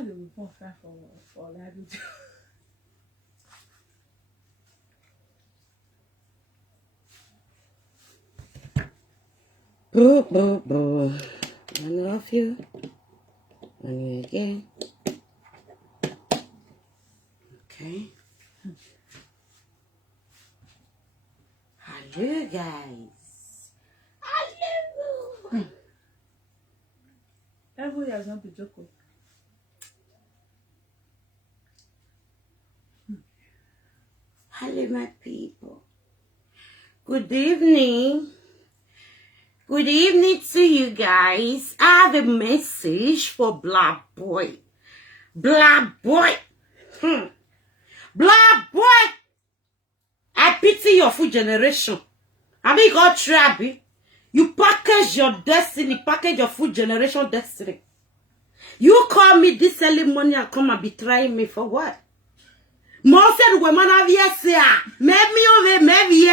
how do we put fair for live video? Boo, boo, boo. I love you. And you again. Okay. Hello, guys. Hello. Everybody has not been joking. Hello, my people. Good evening. Good evening to you guys. I have a message for Black Boy. Black Boy. Black Boy. I pity your full generation. I mean, God Trabi. You package your destiny, package your full generation destiny. You call me this early morning and come and betray me for what? More said women have yes, maybe over maybe.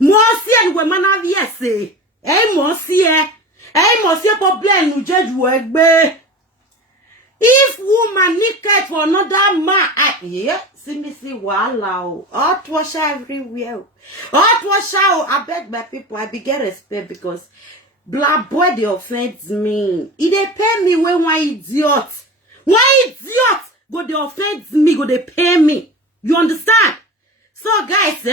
More said women have yes. Hey, monsieur, problem you judge work, be. If woman naked for another man, see me see wow, hot wash everywhere. Hot wash out, I beg my people, I begin respect because Black Boy they offend me. If they pay me when one idiot go they offend me, go they pay me. You understand? So guys,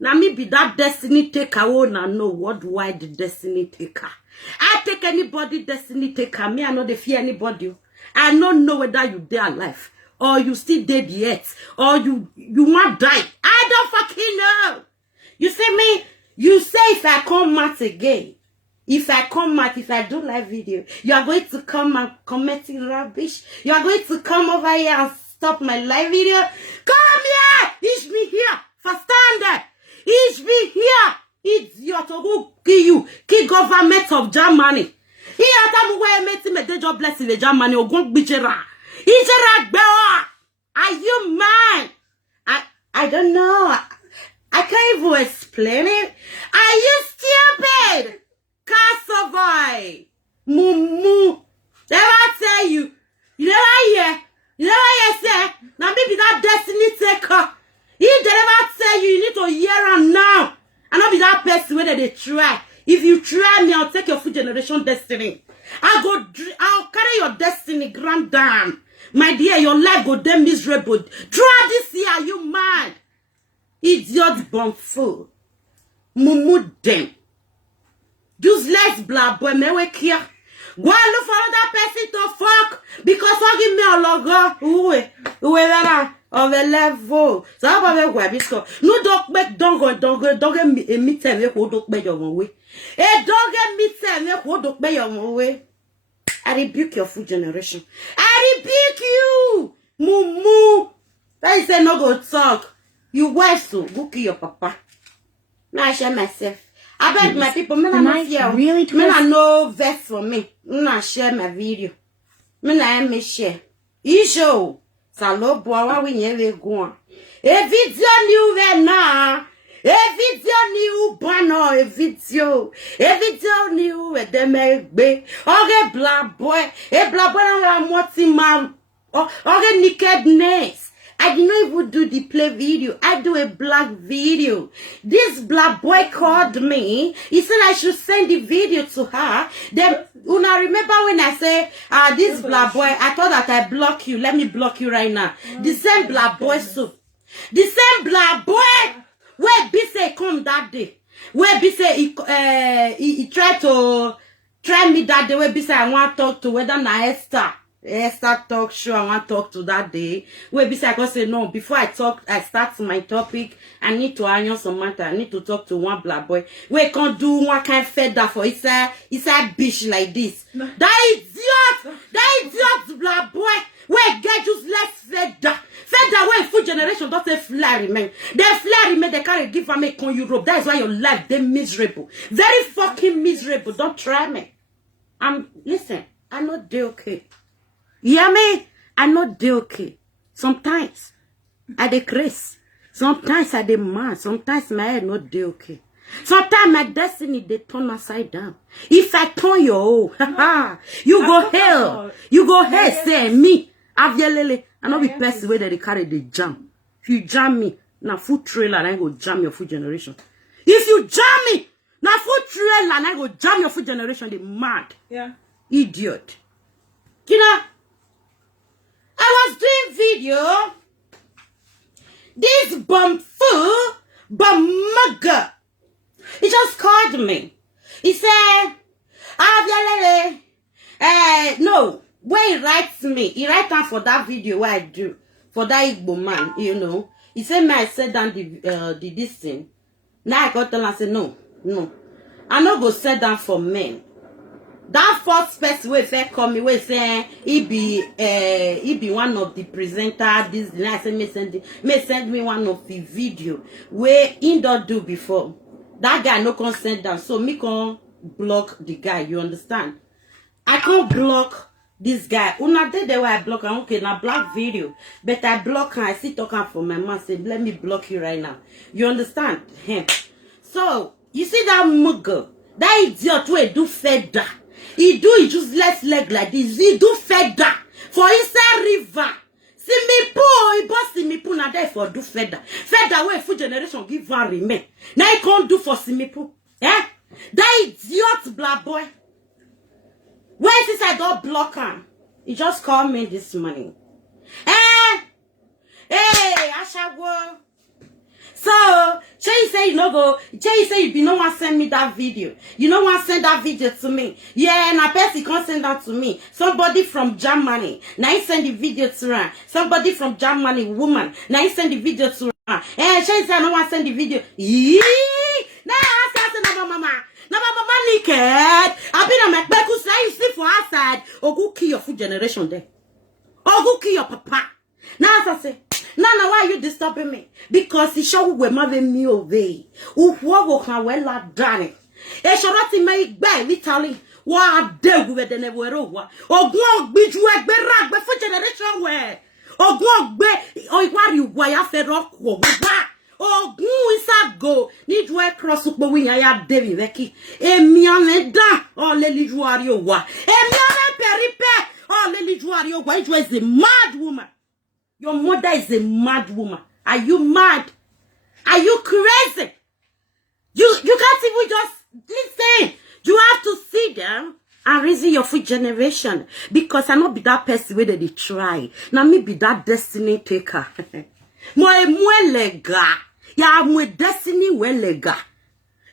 now me be that destiny taker. I wanna know what why the destiny taker. I take anybody destiny taker. Me I know they fear anybody. I don't know whether you dead alive or you still dead yet or you want die. I don't fucking know. You see me? You say if I come out again, if I do live video, you are going to come and commenting rubbish. You are going to come over here and stop my live video. Come here! Ich be here! Verstand? Ich be here! Idiot who kill you, kill government of Germany. Here time where met me the job blessing the Germany or go bichera. Are you mad? I don't know. I can't even explain it. Are you stupid? Cassavai. Mumu. Never tell you. You never hear. You never hear say. Now maybe that destiny taker. If they never tell you, you need to hear them now. And not be that person where they try. If you try me, I'll take your full generation destiny. I'll carry your destiny, granddam. My dear, your life go damn miserable. Try this year, you mad? Idiot born fool. Mumu dem. Useless Black Boy, me wake here. Go and look for another person to fuck. Because I give me a logo. Who is of a level. So how about we because no dog make don't get me tell me who don't make your way. Don't get me tell me who don't make your way. I rebuke your full generation. I rebuke you. Mumu. That is no go talk. You wife so go kill your papa. Now I share myself. I beg my people, me not fear. Really me not no vex for me. Me not share my video. Me not me share. Issue. Salo boa we nyewe go. E video ni we na. E video ni u bano e video. E video ni u we demegbe. Oge Black Boy. E Black Boy na moti man. Oge nakedness. I did not even do the play video. I do a black video. This Black Boy called me. He said I should send the video to her. Then, Una, remember when I say, this Black Boy, I thought that I block you. Let me block you right now. The same Black Boy soup. The same Black Boy. Where B say come that day. Where B say he tried to try me that day. Where B say I want to talk to whether na Esther talk show I want to talk to that day. Where beside I say no, before I start my topic, I need to iron some matter. I need to talk to one Black Boy. We can't do one kind of feather for it's a bitch like this. No. That idiot Black Boy. Where get useless feather. Feather where full generation don't say fly remain. They fly remain, they can't give a make on Europe. That is why your life they miserable. Very fucking miserable. Don't try me. Listen, I'm not okay. You hear me? I not dey okay. Sometimes I dey crazy. Sometimes I dey mad. Sometimes my head not dey okay. Sometimes my destiny they turn upside down. If I turn your you go hell. You go hell. Say me. Avielele, I not be person where they carry the jam. If you jam me, na full trailer, and I go jam your full generation. If you jam me, na full trailer, and I go jam your full generation. They mad. Yeah. Idiot. Kina, I was doing video. This bummugger, he just called me. He said, Avielele, no, when he writes me, he writes down for that video what I do, for that Igbo man, you know. He said, may I set down the this thing. Now I got tell him, I said, no. I not go set down for men. That first person will say come me will say he be one of the presenter. This I say may send me one of the video where he don't do before. That guy no consent down, so me can block the guy. You understand? I can't block this guy. Una day the way I block him. Okay, now black video, but I block him. I see talking for my man. Say let me block you right now. You understand? So you see that mugger, that idiot way do feather. He do it useless leg like this. He do feather for inside river. See me poor, he boss see me poor now there for do feather. Feather way full generation give one remain. Now he can't do for see me poor. Eh? That idiot black boy. When since I don't block him, he just called me this morning. Hey, I shall go. So, Jay say you no go. Jay say you no want send me that video. You no want send that video to me. Yeah, and I person can't send that to me. Somebody from Germany. Now he send the video to her. Somebody from Germany, woman. Now he send the video to her. Jay say I no want send the video. Yee. Now I say no mama. No mama naked. I been a McBeku say you sleep for outside. Or go kill your full generation there. Or go kill your papa. Now I say. Nana, why are you disturbing me? Because he show we mother me away. Who can well la done. E shorati me gbe literally. Wa de we de ne we ro wa. Ogun ogbiju egbe ra gbe for generation we. Ogun ogbe o iwari wa ya fe ro ko wa. Ogun isa go ni ju e cross po wi ya de mi veki. Emi ane da o le liju ari o wa. Emi ane peripe o le liju ari o wa. It was a mad woman. Your mother is a mad woman. Are you mad? Are you crazy? You can't even just listen. You have to sit down and reason your full generation. Because I not be that person where they try. Now me be that destiny taker. Mwe lega. Ya mwe destiny we lega.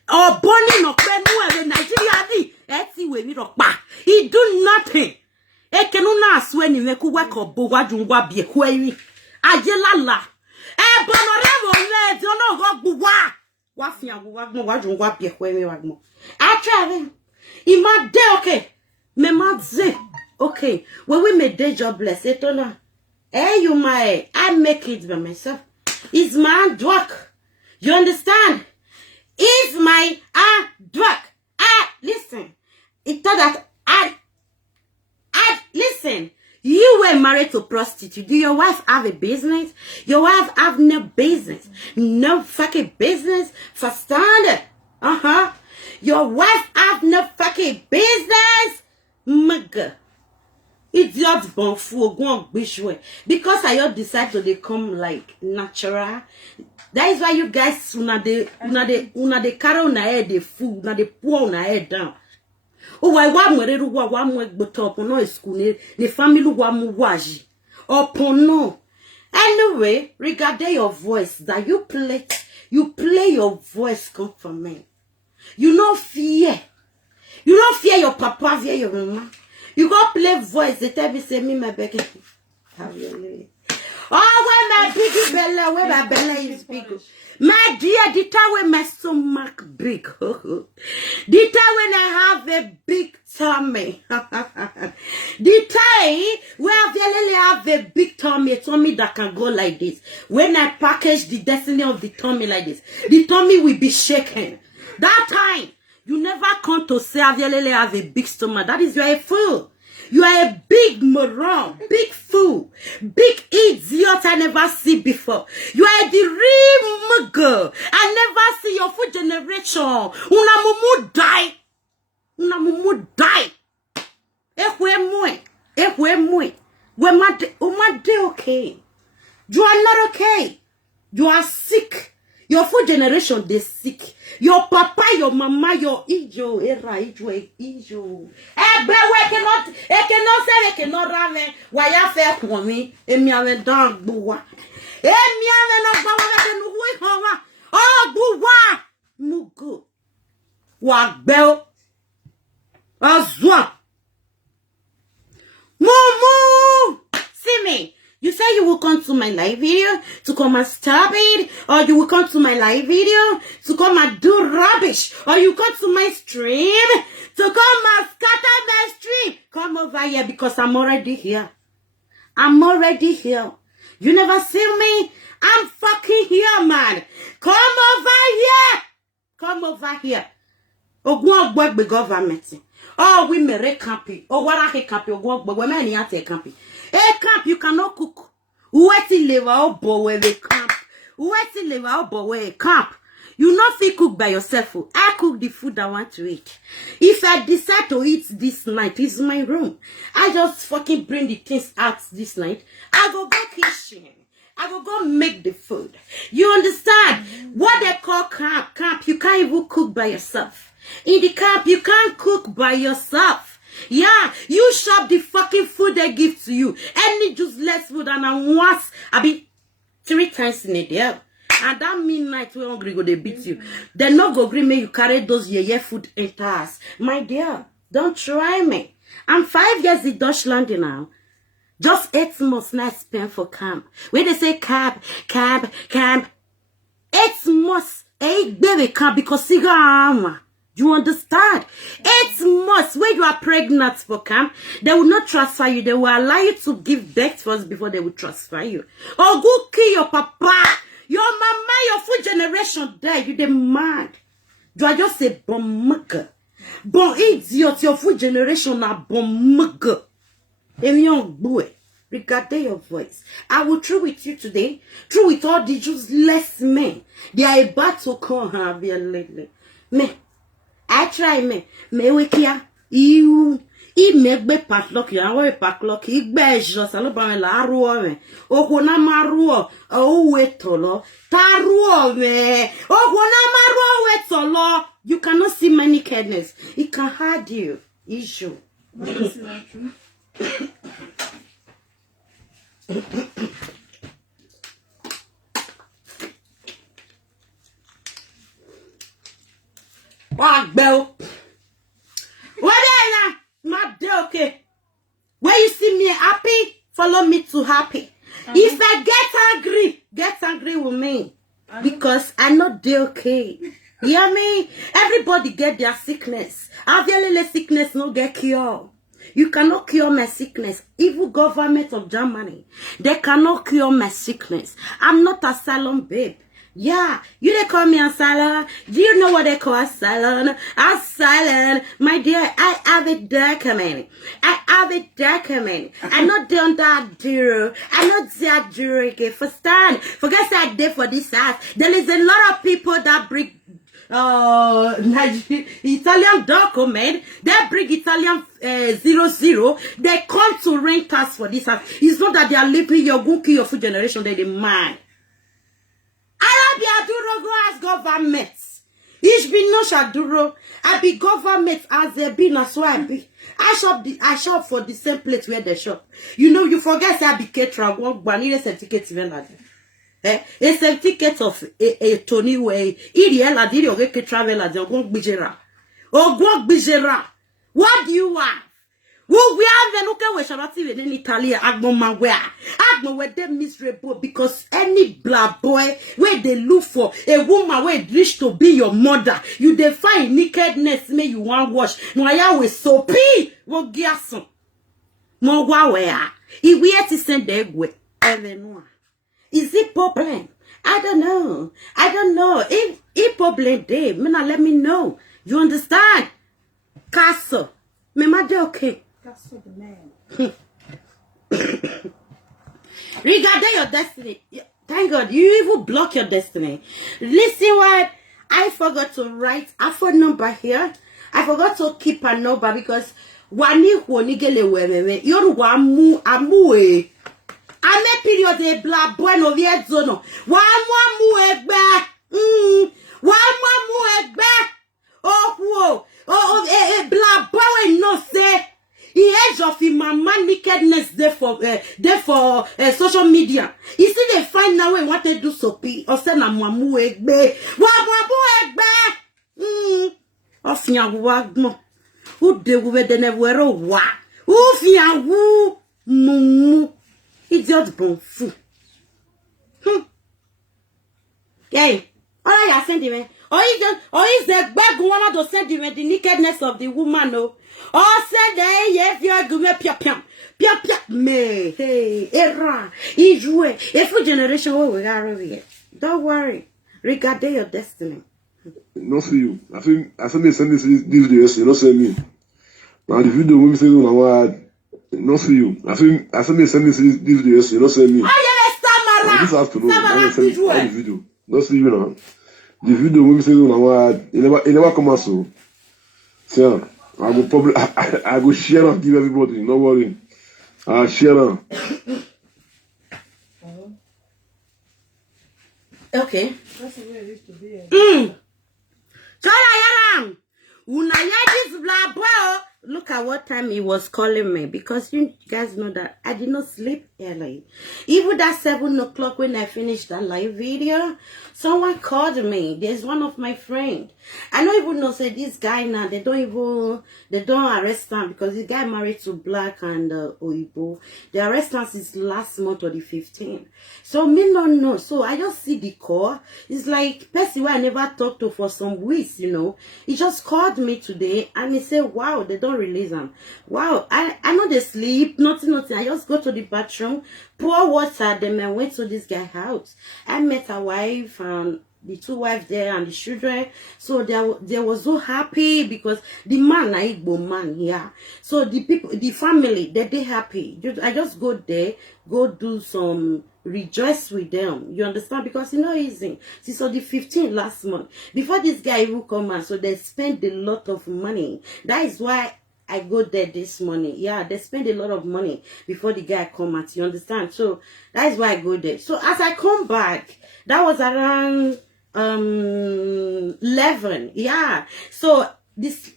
Oh, Bonnie no mwe Nigeria di. Eti we mi rockba. He do nothing. Ekenuna aswe ni meku weko bo wajungwa bie kweri ajelala bonorevo le di ono go gbuwa wa fi agbo wajungwa bie kweri wagmo atrave ima de okay me madze okay when we made day jobless etona you my I make it by myself. It's my work. You understand? It's my work. Listen. It thought that listen, you were married to a prostitute. Do your wife have a business? Your wife have no business. No fucking business for standard. Your wife have no fucking business. Mugger. Idiot bon fool go on bishwe. Because I all decide to they come like natural. That is why you guys una de carry on head the fool, una de pour on head down. Oh, why mwereru wa mwe gboto no school ne family wa mu waji. Upon no. Anyway, regarding your voice that you play your voice come from me. You no fear. You don't fear your papa, fear your mama. You go play voice, they tell me say me my back. Oh, where my big belly, where my belly is big. My dear, the time when my stomach big. The time when I have a big tummy. The time where I have a big tummy, a tummy that can go like this. When I package the destiny of the tummy like this, the tummy will be shaken. That time, you never come to say Avielele have a big stomach. That is, you are a fool. You are a big moron, big fool, big idiot I never see before. You are the real mugger. I never see your full generation. Una mumu die. Una mumu die. Ehwe mwe. When my day okay. You are not okay. You are sick. Your full generation, they sick. Your papa, your mama, your ijo, ijo. It cannot run. Why I fair for me? Emi ave dog buwa. Emi ave no bawa. Oh buwa. Mugu. Wag bell. Azwa. Mumu. See me. You say you will come to my live video to come and stop it, or you will come to my live video to come and do rubbish, or you come to my stream to come and scatter my stream. Come over here because I'm already here. I'm already here. You never see me? I'm fucking here, man. Come over here. Come over here. Ogwon gbegbe government. Oh, we mere campi. Oh, what I campi. Ogwon gbegbe. Many ate campi. A camp, you cannot cook. Wetty liver or boy we camp. Wetty liver or boy camp. You not fit cook by yourself. I cook the food I want to eat. If I decide to eat this night, it's my room. I just fucking bring the things out this night. I go kitchen. I will go make the food. You understand? What they call camp? Camp, you can't even cook by yourself. In the camp, you can't cook by yourself. Yeah, you shop the fucking food they give to you. Any useless food and once, I be 3 times in a day. And that midnight we hungry go they beat you. They not go agree me you carry those ye food enters. My dear, don't try me. I'm 5 years in Deutschland now. Just 8 months now spent for camp. When they say camp. 8 months, 8 baby camp because cigar. You understand? 8 months when you are pregnant for camp, they will not transfer you. They will allow you to give birth first before they will transfer you. Oh, go kill your papa, your mama, your full generation there. You the mad. Do I just say bon mugger? Bon idiot, your full generation are bon mugger. A young boy, regarding your voice. I will through with you today. Through with all the useless men. They are about to come have here lately. Me. I try me wake ya you make be padlock ya we padlock igbe jo saloba me la ruo me okuna maruo o we tolo ta ruo me okuna maruo we tolo. You cannot see my nakedness. It can hurt you. Issue. What bell? What my day okay? When you see me happy, follow me to happy. If I get angry with me. Because I know they okay. You hear me? Everybody get their sickness. Our sickness no get cure. You cannot cure my sickness. Even government of Germany, they cannot cure my sickness. I'm not a salon babe. Yeah, you they call me a salon. Do you know what they call a salon? A salon. My dear, I have a document. I'm not doing that duro. I'm not that duro again. Forget I did for this house. There is a lot of people that bring Italian document. They bring Italian 00. They come to rent us for this house. It's not that they are living your gunki, your food generation. They demand. Arabi Aduro go as government. Ich bin no Shaduro. I be government as they be na so I be. I shop for the same place where they shop. You know, you forget I be caterer. One need a certificate even like that. A certificate of a Tony way. Ideal I did your travel as your go bijera. Oh go bijera. What do you want? Who we have the local we shall not even in Italy, Agmo where they miserable because any black boy where they look for a woman where wish to be your mother, you define nakedness, may you want wash. No, I always so pee. What gasson? No, where? If we had to send the egg with everyone. Is it problem? I don't know. If problem day, let me know. You understand? Castle. Me ma de okay. That's so the man. Regarding your destiny, thank God you even block your destiny. Listen, what I forgot to write a phone number here. I forgot to keep a number because Wani Honigele Weme, Yon Wamu Amue. Ame period de bla bueno viezono. Wamu egbe. Wamu egbe. Oh, bla boy no say. The age of him, man nakedness there for social media. You see, they find now when what they do so pe or send a mamu egbe. Wamu egbe. Ofia wagmo. Who de we de never wa. Who fia woo mumu. Idiot bon fou. Hey, all I send him. Or is the bag one to send him the nakedness of the woman, no? Or said, hey, if you're going pia, me, hey, era, he joue. If a generation will we are over here. Don't worry. Regard your destiny. Not for you. I think they send this videos, you know, send me. Now the video will be saying, not for you. I think they send this videos, you know, send me. This afternoon, I send all the video. Not for you now. The video will be saying, it never come out so. So, I will probably, I will share and give everybody, no worry. I'll share them. Okay. That's the way it used to be. Look at what time he was calling me, because you guys know that I did not sleep early. Even that 7 o'clock when I finished that live video, someone called me. There's one of my friends. I don't even know, say this guy now, they don't arrest him because this guy married to Black and Oibo. The arrest him is last month or the 15th. So me no know. So I just see the call. It's like person who I never talked to for some weeks, you know. He just called me today and he said, wow, they don't release him. Wow, I know they sleep, nothing. I just go to the bathroom, pour water, then I went to this guy's house. I met a wife and the 2 wives there and the children. So they were so happy because the man, Igbo man, yeah. So the people, the family, they happy. I just go there, go do some rejoice with them. You understand? Because it's not easy. See, so the 15th last month, before this guy will come out, so they spend a lot of money. That is why I go there this morning. Yeah, they spend a lot of money before the guy come out. You understand? So that is why I go there. So as I come back, that was around 11. Yeah. So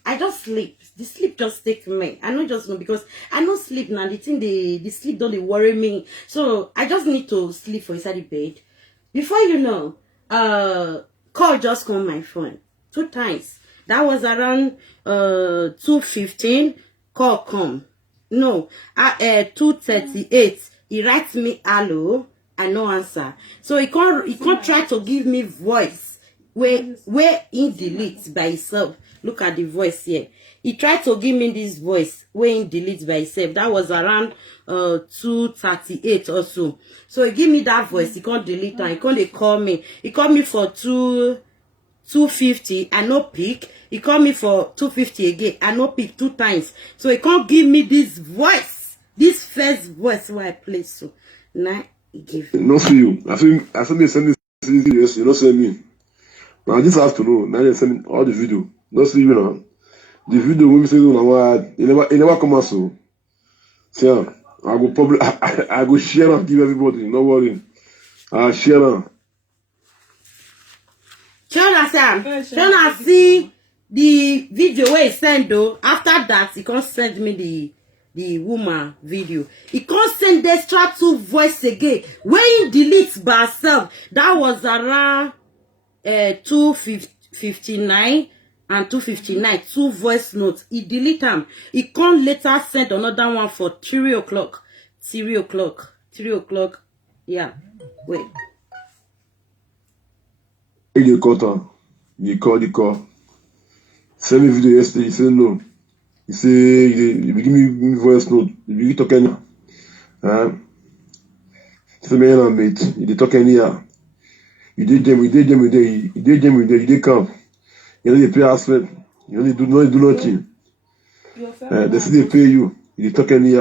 I just sleep. The sleep just take me. I don't just know because I don't sleep now. The thing the sleep don't worry me. So I just need to sleep for inside the bed. Before you know, call just come my phone 2 times. That was around 2:15. Call come. No, 2:38. He writes me hello. I no answer. So he can't try to give me voice where he deletes by himself. Look at the voice here. He tried to give me this voice where he deletes by himself. That was around 2:38 or so. So he give me that voice. He can't delete and he can't call me. He called me for 2:50. I no pick. He called me for 2:50 again. I no pick 2 times. So he can't give me this voice. This first voice where I play. So now he give me. Not for you. I think they send this videos, you know, send me. Now this afternoon, now they send all the video. Not see you know. The video will be saying it never come out so. So I will probably I will share and give everybody, no worry. I'll share them. Shona see the video where he send though. After that, he can't send me the woman video. He can't send the extra 2 voice again. When he deletes by herself, that was around 2:59 and 2:59. 2 voice notes. He delete them. He can't later send another one for 3 o'clock. 3 o'clock. 3 o'clock. Yeah. Wait. You call. Send me video yesterday. He said no. He said you give me voice note. You talk any. He said me and mate. You talk any. You did them. You did come. You know they pay us rent. You only do nothing. They say they pay you. You talk any.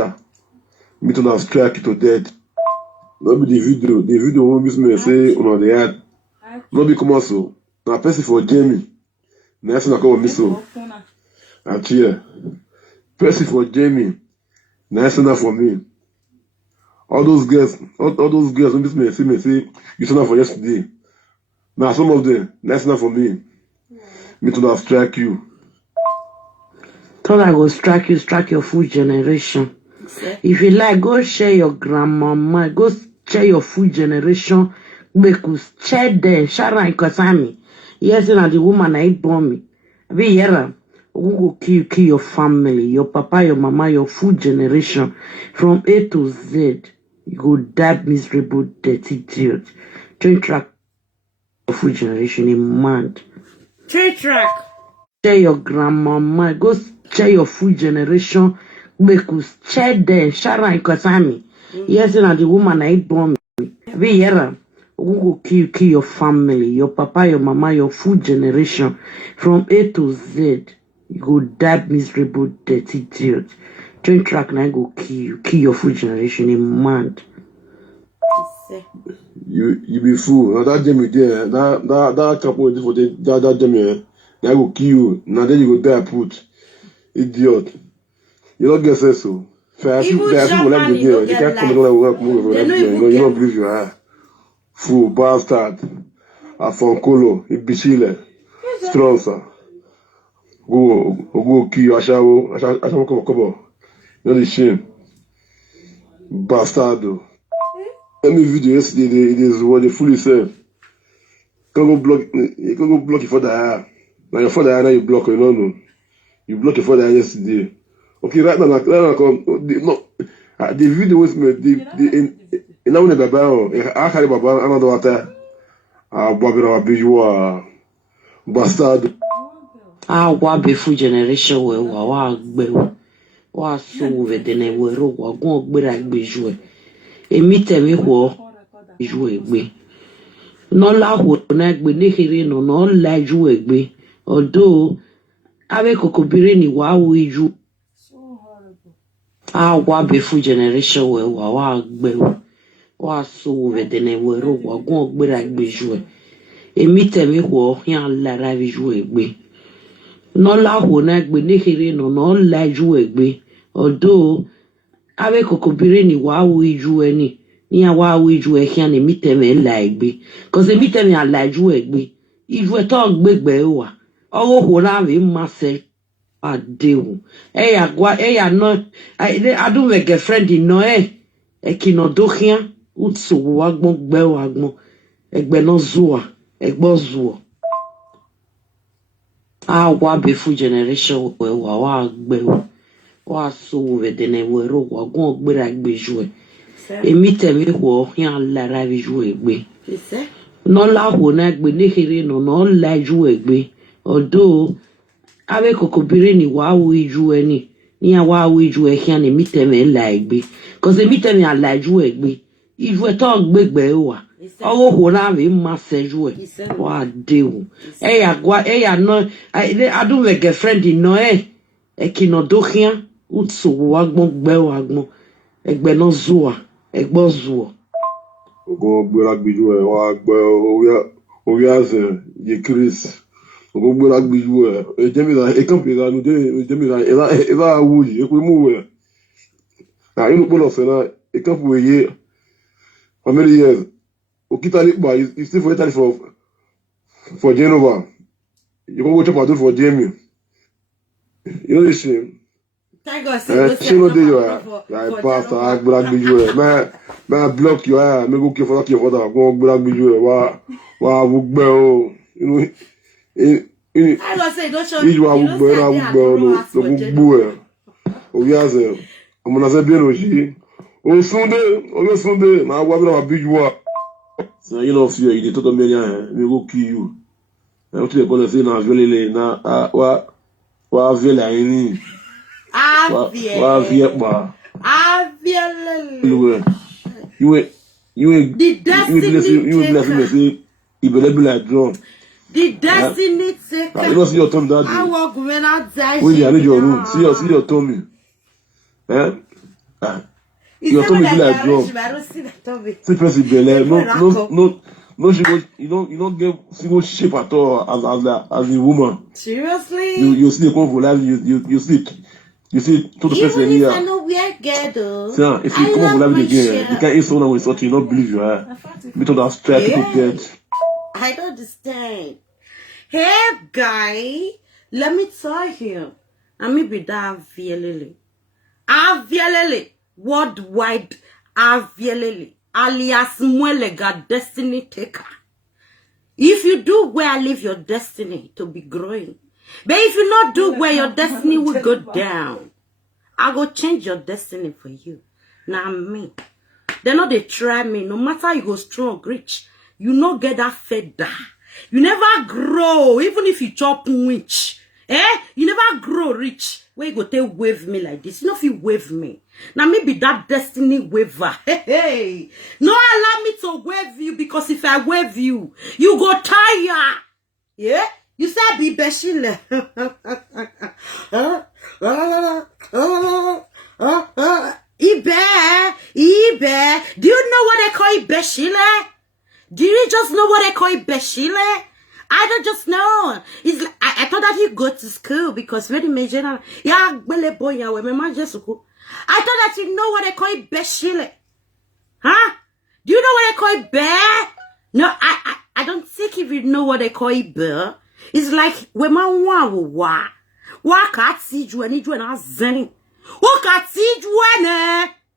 Me to now strike to dead. Not be the video. The video won't be me say on the ad. Not be come also. Now person for Jamie. Next I come with me so. And cheer. Press it for Jamie. Now send that for me. All those girls, all those girls, don't me say you send that for yesterday. Now some of them, now send that for me. Me to not strike you. Thought I go strike your full generation. If you like, go share your grandmama, go share your full generation. Because share them, Sharon Kasami. Yes, and the woman I born me. Be here. Who will kill your family, your papa, your mama, your full generation, from A to Z. You go die miserable, dirty idiot. Train track your full generation in mad. Train track. Share your grandmama, go share your full generation. Because share them, Sharon Kasami. Yes, and the woman I born me. Be here. Who will kill your family, your papa, your mama, your full generation, from A to Z. You go die miserable, dirty idiot. Train track now go kill your full generation in mad. You be fool. Now that Jamie there, that couple for that Jamie, now go kill you. Now then you go die put. Idiot. You don't get sense so. Fair people like the girl. You can't come and work move over there. You don't believe you are. Fool, bastard. Afonkolo, Ibichile, Stronsa. Go kill Ashawo Kobo. You know the shame. Bastardo. Let me video yesterday, it is what they fully say. Can't go block your father. Now your father now you block, you know. You block your father yesterday. Okay, right now, no, the video was made, in now when Baba, I carry Baba, another water, Bobby Bijua, bastard. Wa be full generation we wa gbe wa so we de ne we ro wa gun gbera gbeju emi temi ho ju egbe no la ho na gbe ni kiri no no la ju egbe odo abe kokobire ni wa wo ju wa be full generation we wa gbe wa so we de ne we ro wa gun gbera gbeju emi temi ho yan la ra ju egbe no la ho na gbe ni kiri no no la ju egbe odo abe kokobire ni wa wo ju eni ni wa wo ju e kian emi teme la egbe cause emi teme la ju egbe iju e to gbegbe wa owo ho na we ma se adewu e ya no adu me girlfriend no e kino do kian utso wa gbon gbe wa gbon egbe no zuwa egbo zuwa wa be full generation we wa gbe wa so we de ne we ro wa gun gbera gbeju emi temi ho yan la ra biju egbe no la ho na gbe ni kiri no no la ju egbe odo abe kokobire ni wa wo ju eni ni wa wo ju e kian emi temi la egbe cause emi temi la ju egbe iju e to gbegbe wa owo ho na we ma seju wa dewu e ya no adu me girlfriend no e kino do kian utso wa gbon gbe wa gbon egbe no zuwa egbo zuwa Go gbera gbiju e wa gbe oya aze ye Chris go gbera gbiju e jemi da e kan pe da nu de jemi da e ba wuyi e pe mu we na inu polo se na e kan fu ye how many years Okitali ba you still for Italy for Genova. You go chop out for Jamie. You know this shame. Thank God. Chino de you like pastor I black biju man block you me go kill for that go black biju wa wo gbe o you know I was say don't show you wa wo gbe no gbu e o ya ze o mo na se bien oji o sunde na wa bra biju wa. So you know fear you total million me go kill you. I want to go say na violele na wa viola ni. Wa vie pa. Avielele. You bless me say you be like drum. The destiny taker. You don't see your tongue that day. I walk when I die. When you are in your room, see your tummy. Your tummy be like drum. I don't see that tummy. See person belly. No, she go. You don't get single shape at all as a woman. Seriously? You sleep on for life. You sleep You see, to the person Even if I here. know where get though. So if you I come up love with my it again, share. you can't eat someone with something you not believe you are. Me to that try people get. I don't understand. Hey guy, let me tell you. I may be that Avialele, worldwide Avialele, alias Mwelega destiny taker. If you do well, live your destiny to be growing. But if you not do well, your destiny will go down. I go change your destiny for you. Now me. They know they try me. No matter you go strong, rich, you no get that feather. You never grow, even if you chop witch. You never grow rich. Where you go take wave me like this? You know if you wave me. Now maybe that destiny waver. Hey. No allow me to wave you, because if I wave you, you go tire. Yeah? You say be beshile. Ibe. Do you know what they call Ibeshile? Do you just know what they call Ibeshile? I don't just know. It's like, I thought that you go to school because very major. Yeah, boy, I thought that you know what they call Ibeshile. Huh? Do you know what they call bear? No, I don't think if you know what they call bear. It's like when my wa can't see you and you and zenny. Who can't see you and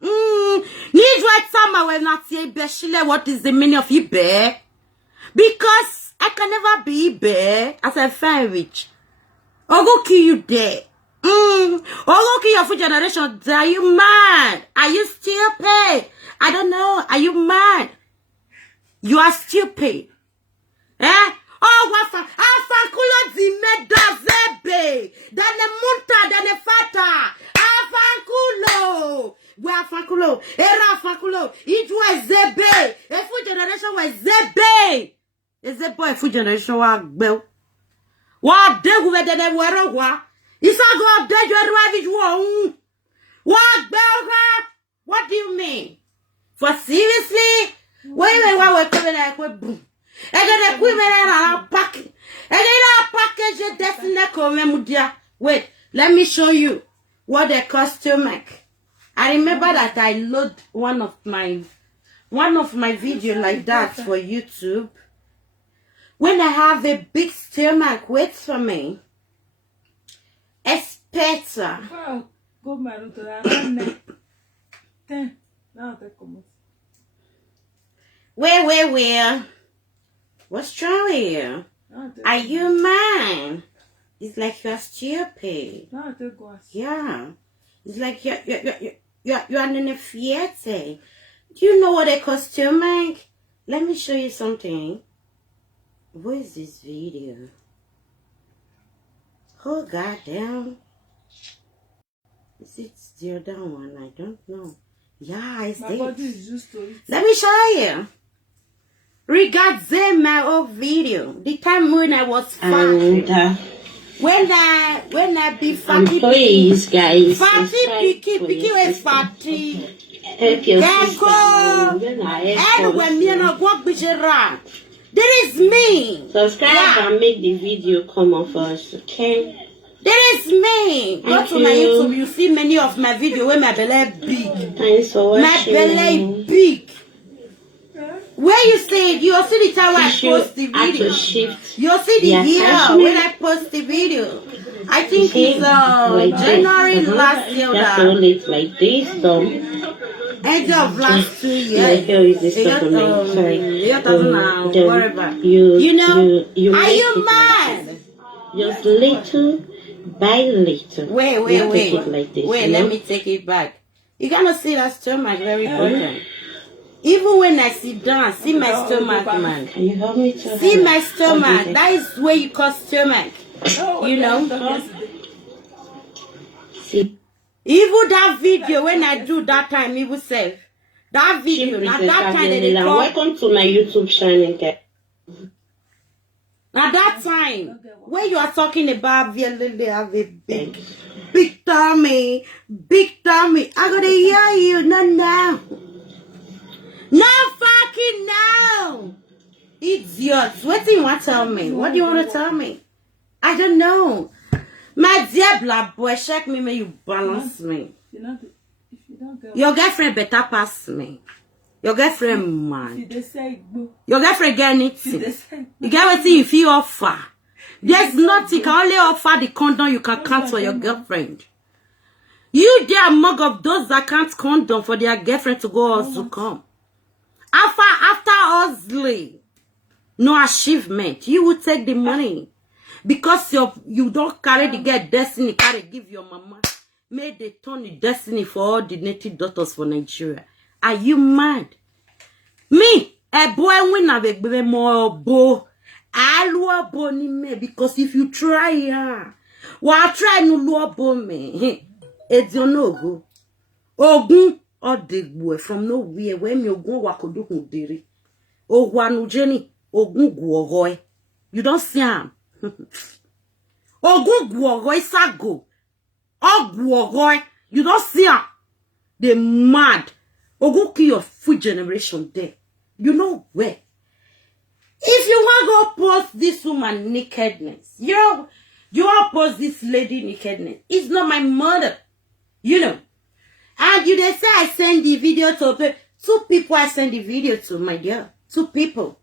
need you at summer when not say Beshile. What is the meaning of Ibe? Because I can never be Ibe as a fan rich. Or go kill you there. Or go kill your full generation. Are you mad? Are you stupid? I don't know. Are you mad? You are stupid. Oh, what afankulo di meda zebe. Dane munta, dane fata. Afankulo. Where afankulo? Era afankulo. It was zebe. A full generation was zebe. A zebe, a full generation was bel. What de who dene were wa? Isa go beg your ravage one. What bel? What do you mean? For seriously? Wait, we're coming like we're boom. I got a women and a packet. And then a package destiny come. Wait, let me show you what they cost to make. I remember that I load one of my video like that for YouTube. When I have a big stomach, wait for me. Espeta. Where? What's wrong with you? Are you mad? It's like you're stupid. Yeah. It's like you're in a theater. Do you know what a costume make? Let me show you something. What is this video? Oh, goddamn. Is it the other one? I don't know. Yeah, it's this. Let me show you. Regarding my old video, the time when I was fat, when I be fatty, please, guys, fatty, picky was fatty. And when me and I walk with around, there is me. Subscribe and make the video come on first, okay? There is me. Go to my YouTube, you see many of my videos where my belly big. Thanks for watching. My belly big. Where you see it, you'll see the time I post the video. You'll see the year when I post the video. I think it's January last year. Just hold it like this, End of last 2 years. Here is the stuff on me. Sorry. Whatever. You know, are you mad? Just little by little. Wait. Take it like this, Let me take it back. You're gonna see that stomach very important. Even when I sit down, see my stomach, man. Can you help me to see my stomach? That is where you call stomach. You know? See? Even that video, when I do that time, it will save. That video, now that time they call... Welcome to my YouTube channel. Now that time, when you are talking about Violele have a big tummy. I gotta hear you, not now. No fucking no! Idiots. What do you want to tell me? What do you want to tell me? I don't know. My dear black boy, check me, may you balance me. You know, if you don't get Your girlfriend better pass me. Your girlfriend man. they say go. Your girlfriend get They anything. say You get what if you offer. There's nothing. You can only offer the condom you can count for your girlfriend. You there among of those that can't condom for their girlfriend to go or to come. After hustling, no achievement, you will take the money. Because you don't carry the girl destiny, carry give your mama. May they turn the destiny for all the native daughters for Nigeria. Are you mad? Me, a boy win a baby more bo. I bo ni me because if you try well try no lo bo me. It's your no go. Ogun or the boy from nowhere when you go wakodo diri. O wanu Jenny, ogun guogoy. You don't see him. Ogun guogoy sago. Oh guogoy. You don't see him. They mad. Ogun kill your full generation there. You know where? If you want to post this woman nakedness, you want to post this lady nakedness. It's not my mother. You know. And you they say I send the video to 2 people I send the video to, my dear. 2 people.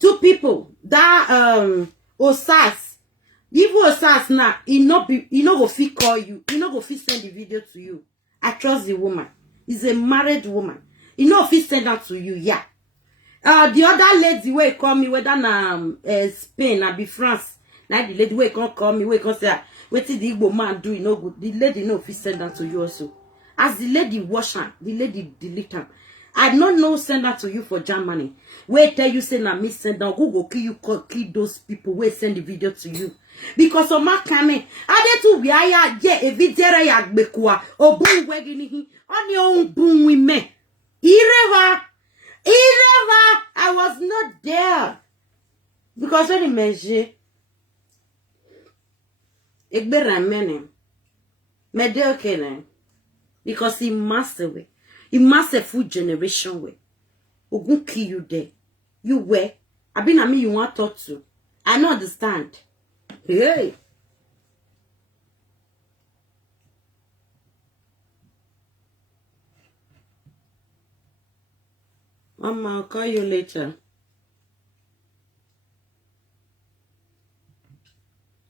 2 people. That Osas. Even Osas now, he no go fit call you. He no go fit send the video to you. I trust the woman. He's a married woman. He no fit send that to you, yeah. The other lady wey call me whether na Spain or be France. Now the lady wey call me wey say wetin the Igbo man do, you know good. The lady no fit send that to you also. As the lady wash her, the lady delete her. I don't know send that to you for Germany. Wait tell you say na me send down. Who go kill you? Kill those people. Wait send the video to you. Because of my coming, I did to be a video ya bekwa. Obun wegini hi. On your own boom with me. Ireva. I was not there. Because when he measure, ik ben ramene. Me de okay then. Because he must away. He must a full generation way. Ogun kill you there. You were. I been a me you want to talk to. I don't understand. Hey. Mama, I'll call you later.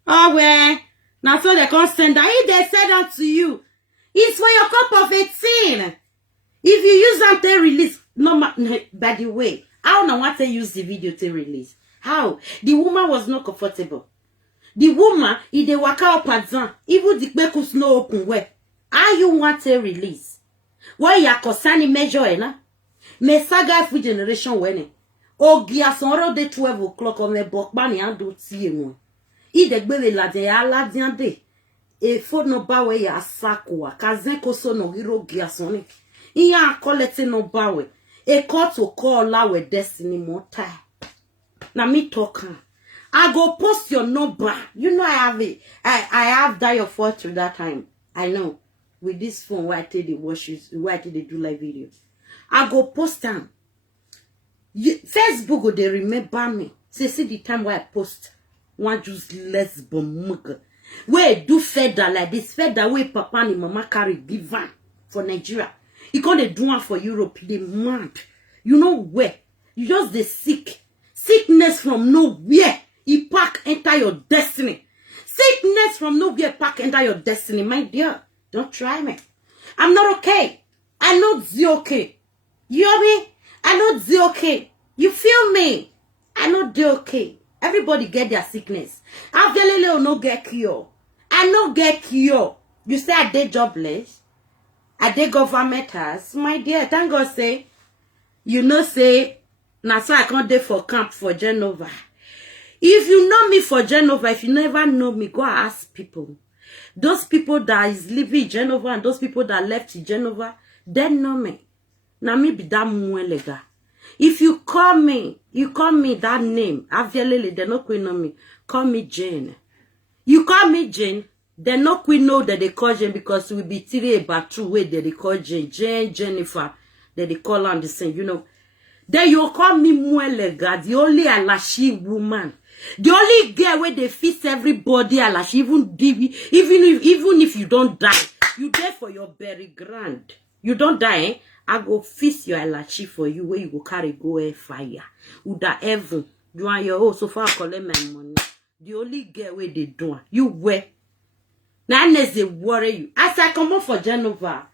Oh, well. Now so they can't send that. If they said that to you, it's for your cup of 18. If you use that to release, no, by the way, I don't know what they use the video to release. How? The woman was not comfortable. The woman, if they work out pattern, even the bekus no open way. How you want to release? Why you are concerning measure, eh? Me saga full generation when o gia sonro de 12 o'clock on the block bani ando tie mo. I de gbele la de ala diande. E fo no bawe ya sakwa. Kazen koso no giro gia soni. Iya kolete no bawe. E to call la we destiny more time. Na me talking. I go post your number. You know I have it. I have that your photo that time. I know. With this phone where I take the washes, where I take the do live video. I go post them. Facebook go they remember me. See the time where I post one just lesbian mug. Where do feather like this feather where papa and mama carry give one for Nigeria. You can't they do one for Europe. They mad. You know where? You just the sick. Sickness from nowhere. You pack enter your destiny. Sickness from nowhere pack enter your destiny. My dear, don't try me. I'm not okay. I'm not okay. You hear me? I'm not okay. You feel me? I'm not okay. Everybody get their sickness. Avelele no get cure. I no get cure. You say I did jobless. I did government house. My dear, thank God say, you know say, now so I can't do for camp for Genova. If you know me for Genova, if you never know me, go ask people. Those people that is living in Genova and those people that left in Genova, they know me. Now me be that muelega. If you call me that name, Avialele, they no queen know me. Call me Jane. You call me Jane, they no queen know that they call Jane because we be 3 about 2 way that they call Jane. Jane, Jennifer, that they call on the same, you know. Then you call me muelega, the only alashi woman. The only girl where they feast everybody, alashi, even if you don't die, you there for your bury ground. You don't die, eh? I go feast your alachi for you where you go carry go air fire. Uda heaven. You and your house so far collect my money. The only girl where they do you wear. Now unless they worry you. As I come up for Genova.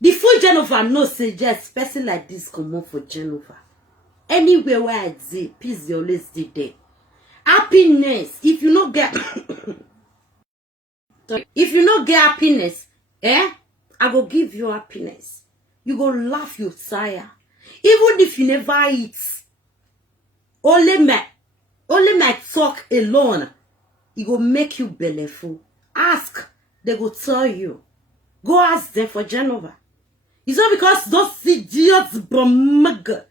The full Genova no say just person like this come up for Genova. Anywhere where I say peace they always did there. Happiness. If you not get if you not get happiness, I go give you happiness. You go laugh your tire. Even if you never eat. Only my talk alone. It go make you bellyful. Ask. They go tell you. Go ask them for Genova. It's not because those idiots bromug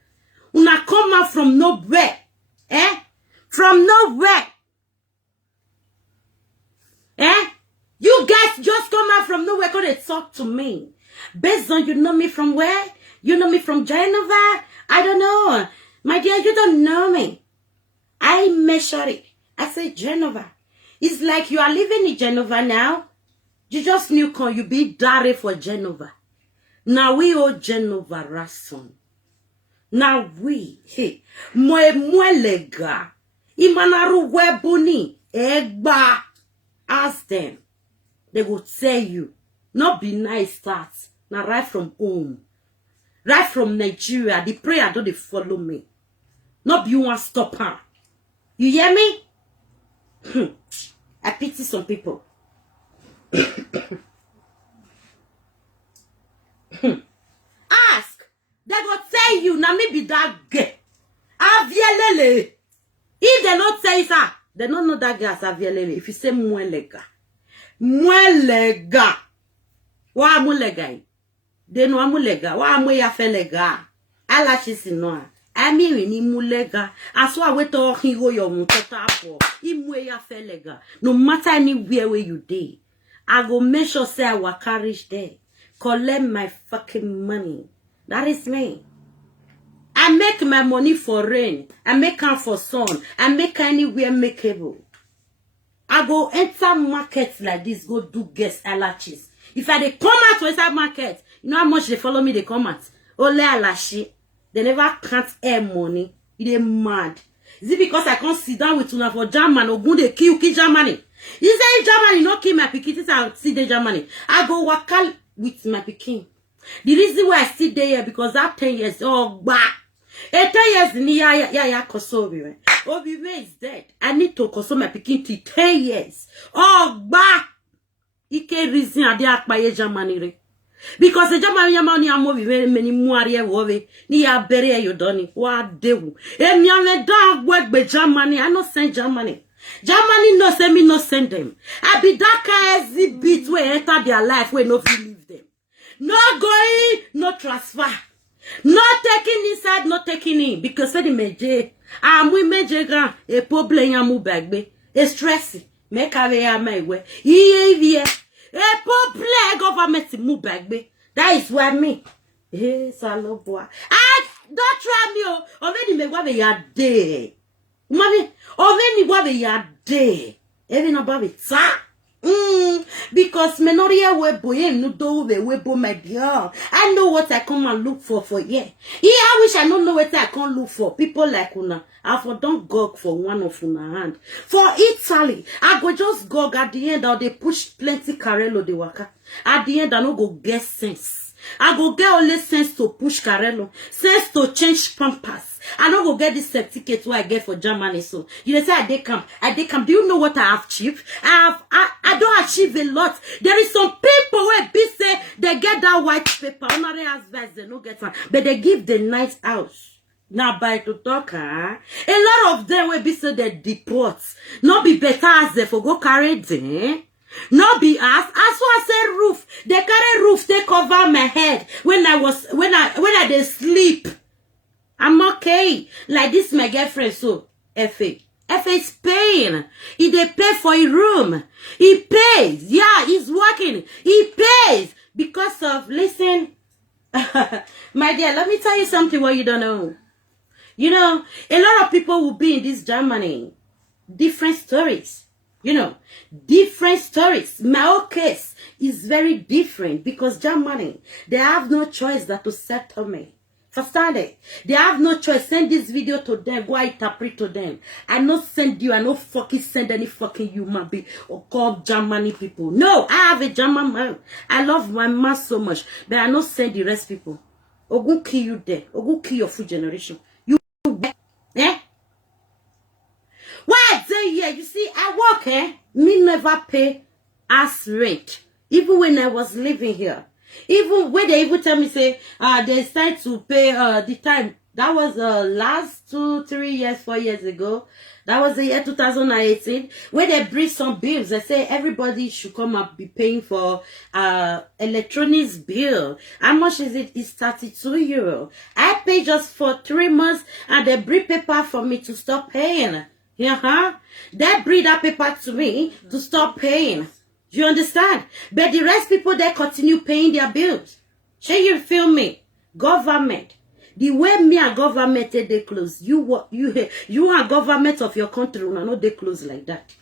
una come out from nowhere. From nowhere. You guys just come out from nowhere because they talk to me. Based on you know me from where? You know me from Genova? I don't know. My dear, you don't know me. I measure it. I say Genova. It's like you are living in Genova now. You just knew can you be dirty for Genova. Now we owe Genova ransom. Now we, lega. Imanaru webuni, egba. Ask them. They will tell you. Not be nice start. Now right from home. Right from Nigeria. The prayer don't they follow me. Not be you want stop her. You hear me? I pity some people. Ask. They go tell you, now maybe that girl. Avielele. If they not say sir, they don't know that girl as Avielele. If you say Mwelega. Mwelega. Wa Mwelega. They know Mwelega. Wa Mweya felega. Alashisi no. I mean ni mulega. Aswa we to hero your mutata for. Imweya felega. No matter anywhere where you dey. I go make sure say I will carry there. Collect my fucking money. That is me. I make my money for rain. I make it for sun. I make anywhere makeable. I go enter markets like this, go do guest alaches. If I they come out to inside market, you know how much they follow me, they come out. Ole alashi. They never can't earn money. They mad. Is it because I can't sit down with una for German or go they kill Germany? You say Germany no kill my pikin, I see the Germany. I go wakal with my pikin. The reason why I sit there because that 10 years, oh, bah. 10 years, yeah, Kosovo. Obi is dead. I need to console my pikin till 10 years. Oh, bah. Ike reason I did buy Germany. Because the Germany money am over many more years. Ni ya bury you done. What do? And you dog work by Germany. I not send Germany. Germany no send me, no send them. I be that exhibit where enter their life where no leave them. No going, no transfer. Not taking inside, not taking in. Because for the major, we major a problem yamu bagbe. A stress. Make a my way. Ye. A problem government move bagbe. That is what me. Yes, I love boy. Don't try me. Already me what ya day. Mommy, already what ya day. Even about it, sir. Because menoria webo no do the webo my dear. I know what I come and look for yeah. Yeah, I wish I don't know what I can look for. People like una. I for don't gog for one of una hand. For Italy, I go just gog at the end or they push plenty Carello de waka. At the end I no go get sense. I go get only sense to push Carello, sense to change pampers. I don't go get this certificate what I get for Germany. So you say I did come. Do you know what I have achieved? I don't achieve a lot. There is some people where be say they get that white paper. Honorary advice they no get one, but they give the nice house. Now by to talk, a lot of them will be say they deport. Not be better as they for go carry them. Not be as I say roof. They carry roof. They cover my head when I they sleep. I'm okay. Like this, my girlfriend, so, F.A. F.A. is paying. He they pay for a room. He pays. Yeah, he's working. He pays. Because of, listen, my dear, let me tell you something what you don't know. You know, a lot of people will be in this Germany. Different stories. You know, different stories. My own case is very different because Germany, they have no choice but to settle me. Understand it? They have no choice. Send this video to them. Go interpret to them. I not send you. I not fucking send any fucking human being or call Germany people. No, I have a German man. I love my man so much. But I not send the rest people. Or go kill you there. Or go kill your full generation. You eh? Why say yeah? You see, I work me never pay as rent. Even when I was living here. Even when they even tell me say they start to pay the time that was last 2, 3 years, 4 years ago. That was the year 2018. When they bring some bills, they say everybody should come up be paying for electronics bill. How much is it? It's 32 euro. I pay just for 3 months and they bring paper for me to stop paying. Yeah, they bring that paper to me to stop paying. You understand? But the rest people, they continue paying their bills. Shall you feel me? Government. The way me and government they close. You are government of your country. No, no, they close like that.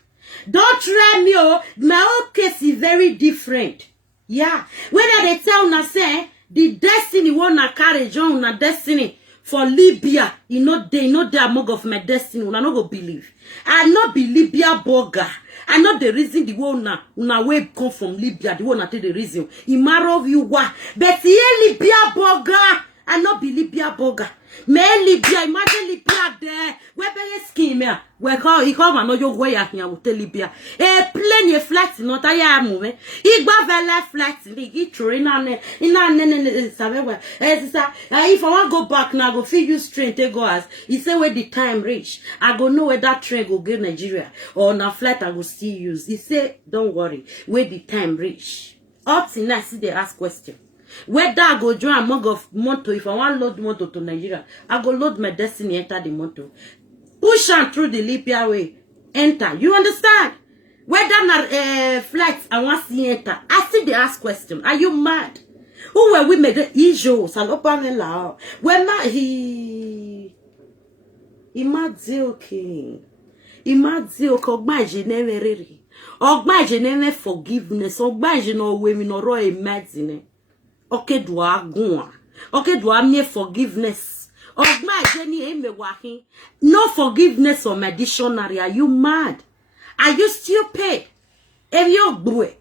Don't try me. Oh, my own case is very different. Yeah. When they tell una say the destiny wanna carry on una destiny for Libya, you know they among of my destiny. Una no go believe. I not be Libya burger. I know the reason the one una way come from Libya, the one that the reason. Imaro you wa, but here Libya burger. I not be Libya burger. Me Libya, imagine Libya there. Where be your scheme here? Where call he come and know your way here will tell Libya. A plane flight not I am moving. Igba vela flight. He train in sabe. If I want go back now, go feel you straight take go as. He say where the time reach. I go know where that train go get Nigeria or na flight I go still use. He say don't worry, where the time reach. Up till now see they ask question. Whether I go join among of motor, if I want load motor to Nigeria, I go load my destiny, enter the motor. Push on through the Libya way, enter. You understand? Whether na flights I want to see enter. I see they ask question. Are you mad? Who were we made the issues and open la? When he mad okay. He mad okay. Ogbaje never really. Ogbaje never forgiveness. Ogbaje no women no ro imagine. Okay, do I go? Okay, do I need forgiveness? Of my journey, no forgiveness on my dictionary. Are you mad? Are you stupid? If you're boy,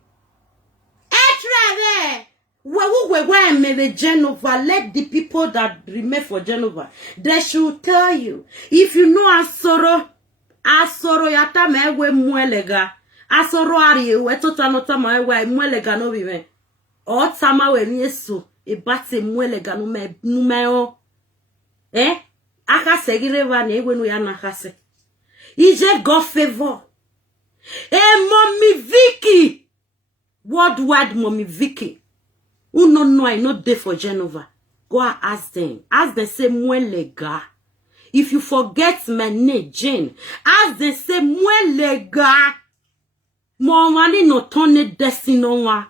Genova, let the people that remain for Genova, they should tell you. If you know Asoro yata mewe mwelega. Asoro ari we tota nota mewe mwelega no biwe. O tama we nyeso e bate mwelega numeo. Aka segire va ne we no ya na kase. Ije God favor. Mommy Vicky. Worldwide Mommy Vicky. Who no know I not there for Genova. Go and ask them. Ask them say mwelega. If you forget my name, Jane, ask them say mwelega. Mo wani no tone destiny no wa.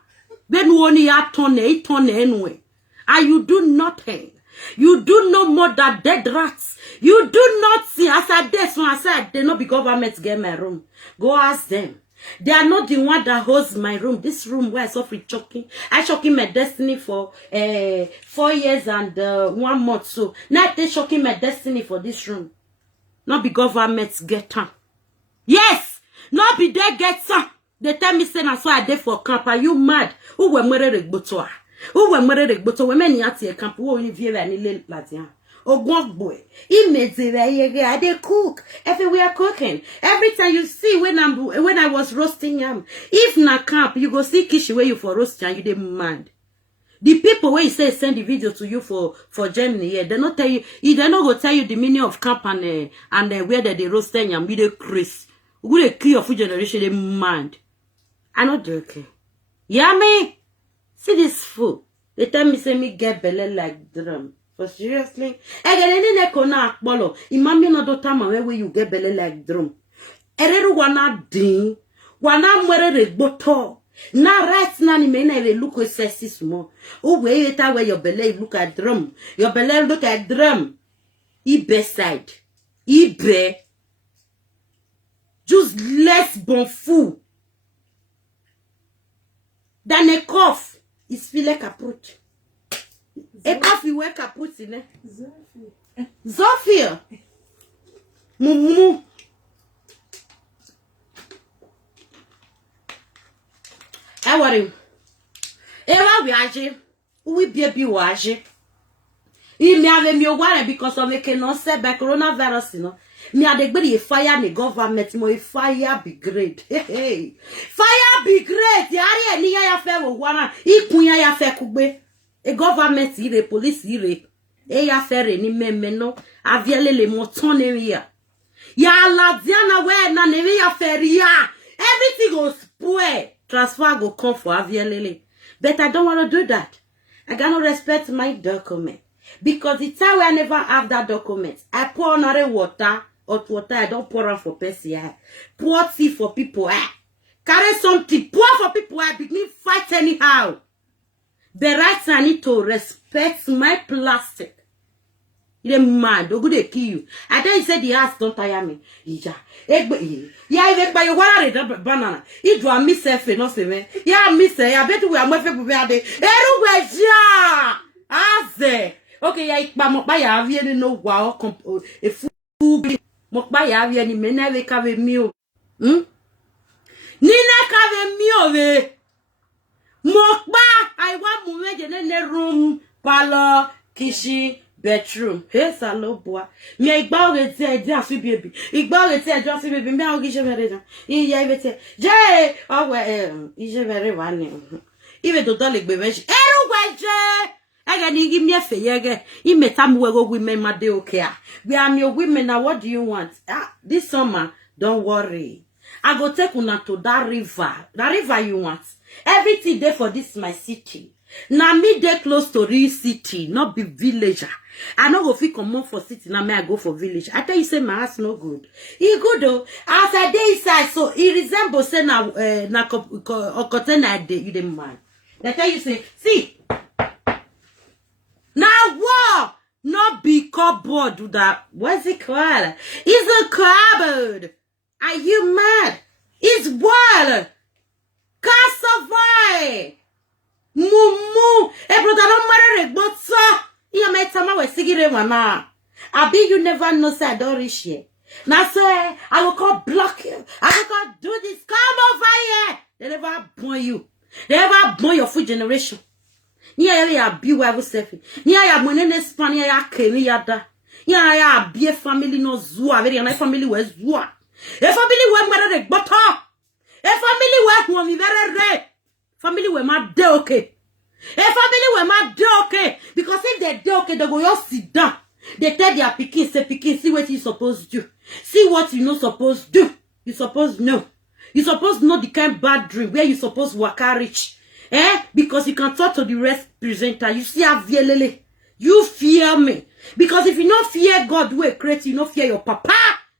Ben woni ya tone anyway. And you do nothing. You do no more than dead rats. You do not see. As I this one, I said they not be government get my room. Go ask them. They are not the one that holds my room. This room where I suffer choking. I shocking my destiny for 4 years and 1 month. So now they shocking my destiny for this room. Not be government get on. Yes, not be they get some. They tell me say that's why I did for camp. Are you mad? Who were murdered botoa? Who were murdered botoa? Women at your camp. Who only view any little platia? Oh, God boy. He made they cook. Everywhere cooking. Every time you see when I was roasting yam. If na camp, you go see Kishi where you for roasting, you demand. The people where you say send the video to you for Germany, yeah, they not tell you, they not go tell you the meaning of camp and where they roasting yam with the Chris. Who they kill your food generation, they mad. I not joking. Yeah, me. See this fool. They tell me say me get belly like drum. But seriously, again, any kona akbolo. Imami no do time where you get belly like drum. Ereru wana ding, wana mwere regboto. Na right na ni me na look with sexy small. Oh, wait, where your belly look at drum. Your belly look at drum. Ibe side. Ibe. Just less bon fou. Than a cough. Is feel like a prut. A cough you work a prut in it. Zofia. Mumu. Ewarim. Ewa viaje. We baby waje. Il me avait mis au water because of the no say by coronavirus, you know. Me had a fire the government, mo fire be great. Hey. Fire be great. Yari ni ya fe wo wana. Ikunya ya fe kugbe. E government ire police ire. E ya fe re ni meme no. Aviele le moton area. Ya la diana we na ne ya fe ria. Everything go spoil. Transfer go come for aviele. But I don't want to do that. I got no respect my document. Because the time I never have that document, I pour another water, hot water, I don't pour it for person. Pour tea for people. Carry something, pour for people. I begin fight anyhow. The rights I need to respect my plastic. You're mad, or good they kill you. I tell you said the ass don't tire me. Yeah, if by your water banana. It was miss self no se me. Yeah, miss I bet we are more people there. Eruweja. Aze. Okay, ya ikpa mo pa ya avie ni no wa o e fu mo pa ya avie ni me na we ka we mi o. Ni na ka we mi o we. Mo pa I want mu meje ne room, parlor, kitchen, bedroom. Hey salo boy. Me igba o re ti e di afi baby. Igba o re ti e jo afi baby. Me a o gi je mere jan. Iya ibe ti. Je o we ije mere wa ni. Ibe to le gbe meji. Eruweje. I give me a fayege. You may tell me where women my day okay. We are your women now. What do you want? This summer, don't worry. I go take una to that river. That river you want. Everything there for this my city. Now me dey close to real city, not be villager. I no go fit come for city. Now me I go for village. I tell you say my house no good. He good though. As I dey inside, so he resemble say na cotton I dey you dey man. They tell you say see. Now what? Not be cupboard do that. What's it called? It's a cupboard. Are you mad? It's what? Cassavai. Mumu. Eh, brother, don't matter but so. You may tell me we sigire mama. I be you never know say I don't reach here. Now say I will call block you. I will call do this. Come over here. They never born you. They never born your full generation. Nia ya bi wa self. Nia ya monene span ya kemi ya da. Nia ya bi family no zua very na family we zua. E family we mara de gboto. E family we won mi very red. Family we ma de okay. E family we ma de okay because if they de okay they go just sit down. They tell their pikin say pikin see what you supposed to do. See what you no supposed to do. You supposed know. You supposed know the kind bad dream where you supposed work rich. Because you can talk to the rest presenter. You see how vielele. You fear me. Because if you don't fear God who create you, don't fear your papa.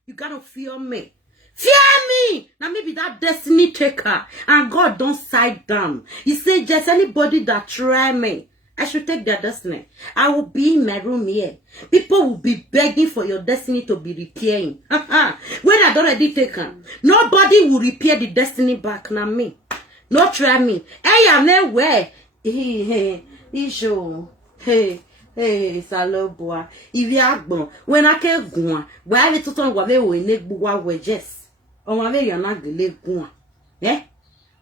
You gotta fear me. Fear me. Now maybe that destiny taker. And God don't side down. He said just anybody that try me, I should take their destiny. I will be in my room here. People will be begging for your destiny to be repairing. When I don't already taken, nobody will repair the destiny back. Now me. No try me. Hey, I'm there where? Hey, salo boy. If you are born, when I can't go, where are you to talk about we need boy wages? Or where you're not the leg go?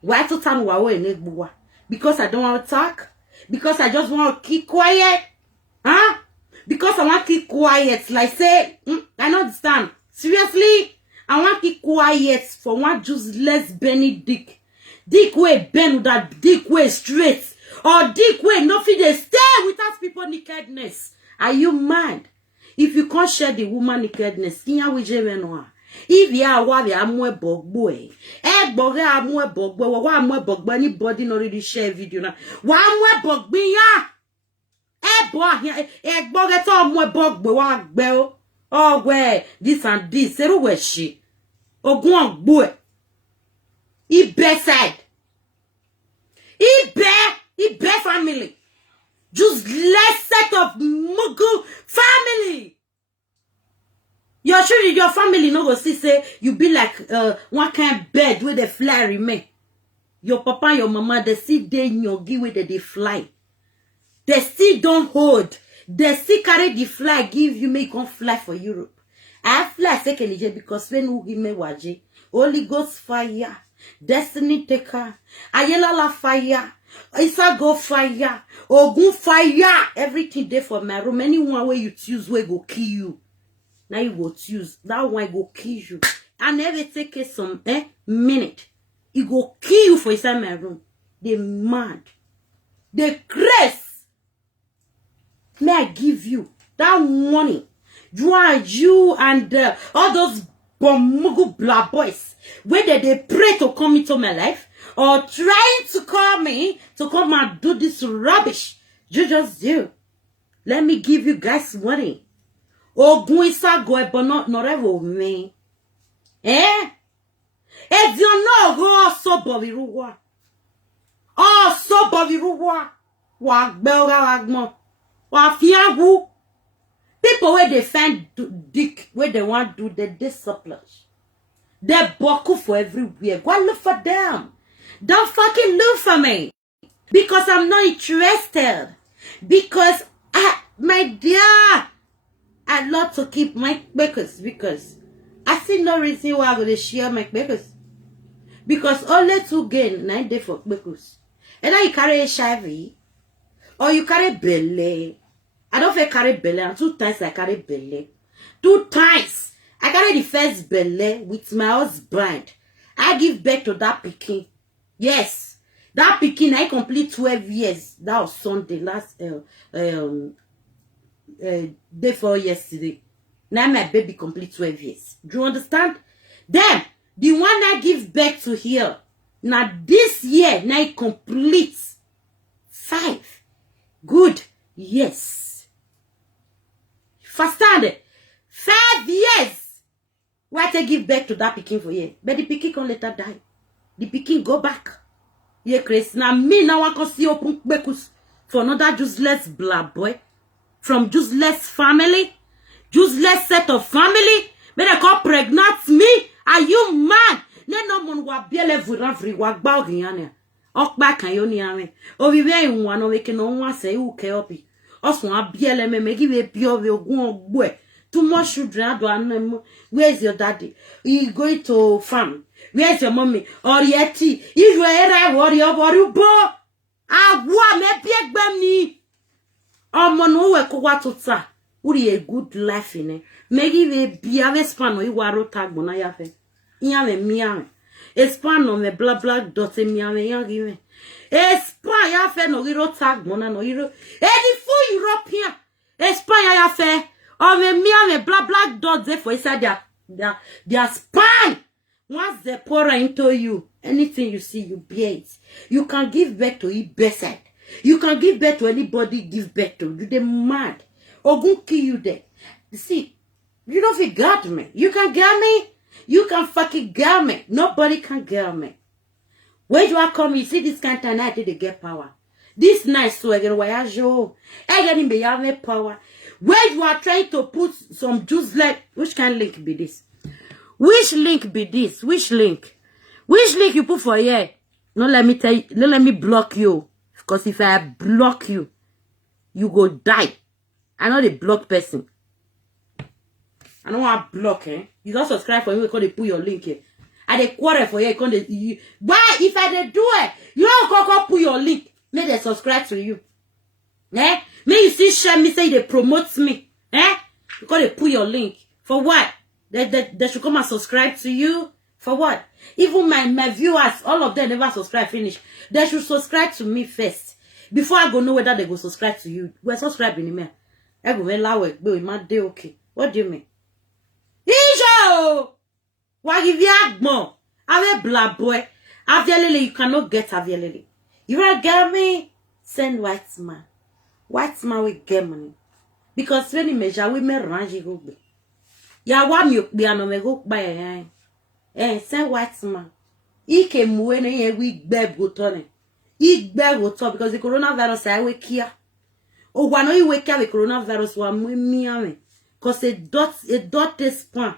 Why to tell we need boy? Because I don't want to talk? Because I just want to keep quiet? Huh? Because I want to keep quiet. Like say, I don't understand. Seriously? I want to keep quiet for one useless Benny Dick. Dick way bend that dick way straight. Or dick way nothing they stay without people nakedness. Are you mad? If you can't share the woman nakedness, if you are what I'm more boy. Boy, I'm more bogboy. Why am bogboy? Anybody not really share video now. Why more bogboy? Boy, boy, it's all more bogboy. What bell? Oh, where this and this. Zero where she. Oh, go on, boy. Ibe side. Ibe family. Just less set of Mugu family. Your children, your family no go see say you be like one kind of bird with the fly remain. Your papa and your mama, they see they in your give where they fly. They still don't hold. They still carry the fly, give you make come fly for Europe. I fly second because when you give me waje, Holy Ghost fire, Destiny taker, Ayelala fire, Isago fire, Ogun fire, everything there for my room. Anyone where you choose where go kill you. Now you go choose that one go kill you. I never take it some minute. He go kill you for inside my room. They mad. They crazy. May I give you that warning? You and all those bomugu blah boys, whether they pray to come into my life or trying to call me to come and do this rubbish, you just do. Let me give you guys warning. Ogun isa go but not ever me. If you know go so boviruwa. Oh so boviruwa. Wa belga wagmo. Wa fiagu. People where they find dick, where they want to do the discipline. They're buckle for everywhere. Go look for them. Don't fucking look for me. Because I'm not interested. Because my dear, I love to keep my bakers because I see no reason why I'm going to share my bakers. Because only two gain 9 days for bakers. And then you carry HIV or you carry belly. I don't feel carry belly, and 2 times I carry belly. 2 times I carry the first belly with my husband. I give birth to that pikin. Yes, that pikin I complete 12 years. That was Sunday last day for yesterday. Now my baby complete 12 years. Do you understand? Then the one I give birth to here. Now this year now it completes 5 good years. Understand? 5 years. Why to give back to that pikin for you? But the pikin can later die. The pikin go back. Yeah, Chris. Now me now I can see open bekus for another useless blah boy from useless family, useless set of family. But they call pregnant me. Are you mad? No one wa biele vuravri wa bagiyane. Okba kan yo ni ame. O vive in one o we can no one say who keopi. Also, I biele me give a pure boy. Too much children. Where's your daddy? You going to farm? Where's your mommy? Or yet, if you are a warrior, bo. I want me big bamni. Oh, mono work what to sa. Would a good life in it? Maybe we be a span or you are tag when I have it. Yam meow. A span on the blah blah dot meow give me. Espagne a fait no hero tag mona no hero. Any full European. Espagne a fait. Oh me blah blah dot there for inside their spine. Once they pour into you, anything you see, you bear it. You can give birth to it best. You can give birth to anybody give birth to. You they mad. Ogun kill you there. See, you don't feel got me. You can get me. You can fucking get me. Nobody can get me. Where you are coming, you see this kind of night, they get power. This nice so again, why are you? Again, be have power. Where you are trying to put some juice like, which kind of link be this? Which link be this? Which link? Which link you put for here? No, let me tell you, let me block you. Because if I block you, you go die. I'm not a block person. I don't want to block, eh? You don't subscribe for me because they put your link here. I dey quarrel for you. Why if I dey do it, you don't go put your link. May they subscribe to you. Eh? May you see share me say they promote me. Eh? Because they put your link. For what? They should come and subscribe to you. For what? Even my viewers, all of them never subscribe finish. They should subscribe to me first. Before I go know whether they go subscribe to you. We're subscribing me. I go allow it. But it might be okay. What do you mean? Ijo! Why give you agmo? Ave blah boy. Avialele, you cannot get Avialele. You wanna get me? Send white man. White man will get money. Because when you measure, we may range go be. Ya wa mi be ano me go buy send white man. Ike muwe ne ye we gbe go to. Igbe go to because the coronavirus I wake here. Oh, why no you wake up with coronavirus wa mi ame. Cause a dot is span.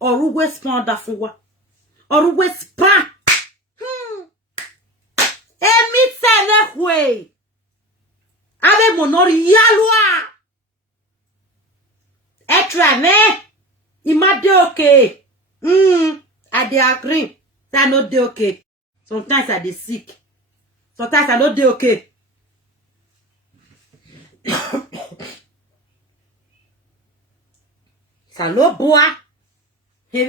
Or we span da for what? Or we span. Emi tele way. Ave monori yalwa. Etra me. Ima de okay. I dey agree. That no dey okay. Sometimes I dey sick. Sometimes I no dey okay. Salo boa. Is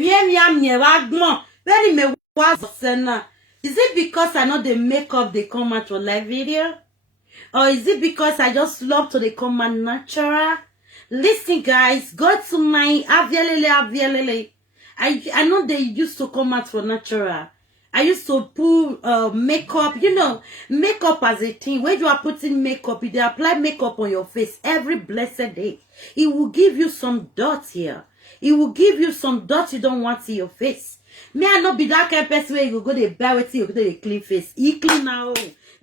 it because I know the makeup they come out for live video? Or is it because I just love to they come out natural? Listen guys, go to my Avialele. I know they used to come out for natural. I used to put makeup, you know, makeup as a thing. When you are putting makeup, if they apply makeup on your face every blessed day, it will give you some dots here. It will give you some dots you don't want in your face. May I not be that kind of person where you go to bear with you go to clean face. You clean now.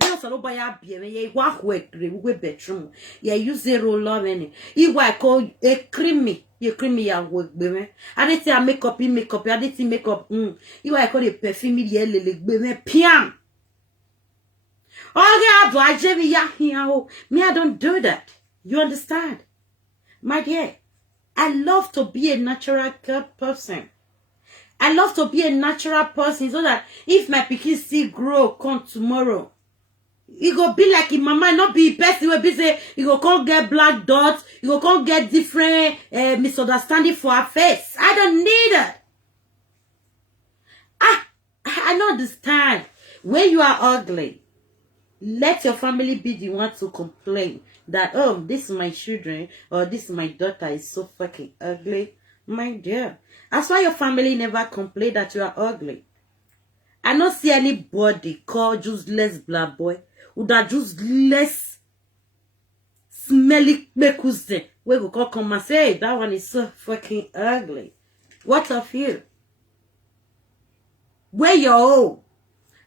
No, so nobody be me. You walk we bedroom. You use zero love any. You walk call a creamy. You creamy ya work be. I didn't say makeup. I didn't say makeup. You walk call a perfume. You lele be piam. Oh yeah, I Jimmy ya here. Me, I don't do that. You understand, my dear? I love to be a natural person. I love to be a natural person so that if my pikin still grow, come tomorrow, it go be like in mama, not be person will be say, you go come get black dots, you go come get different misunderstanding for her face. I don't need it. I don't understand. When you are ugly, let your family be the one to complain that, oh, this is my children or this is my daughter is so fucking ugly. My dear, that's why your family never complain that you are ugly. I don't see anybody call useless black boy who that useless smelly mekuze we go come and say, hey, that one is so fucking ugly. What of you? Where you all?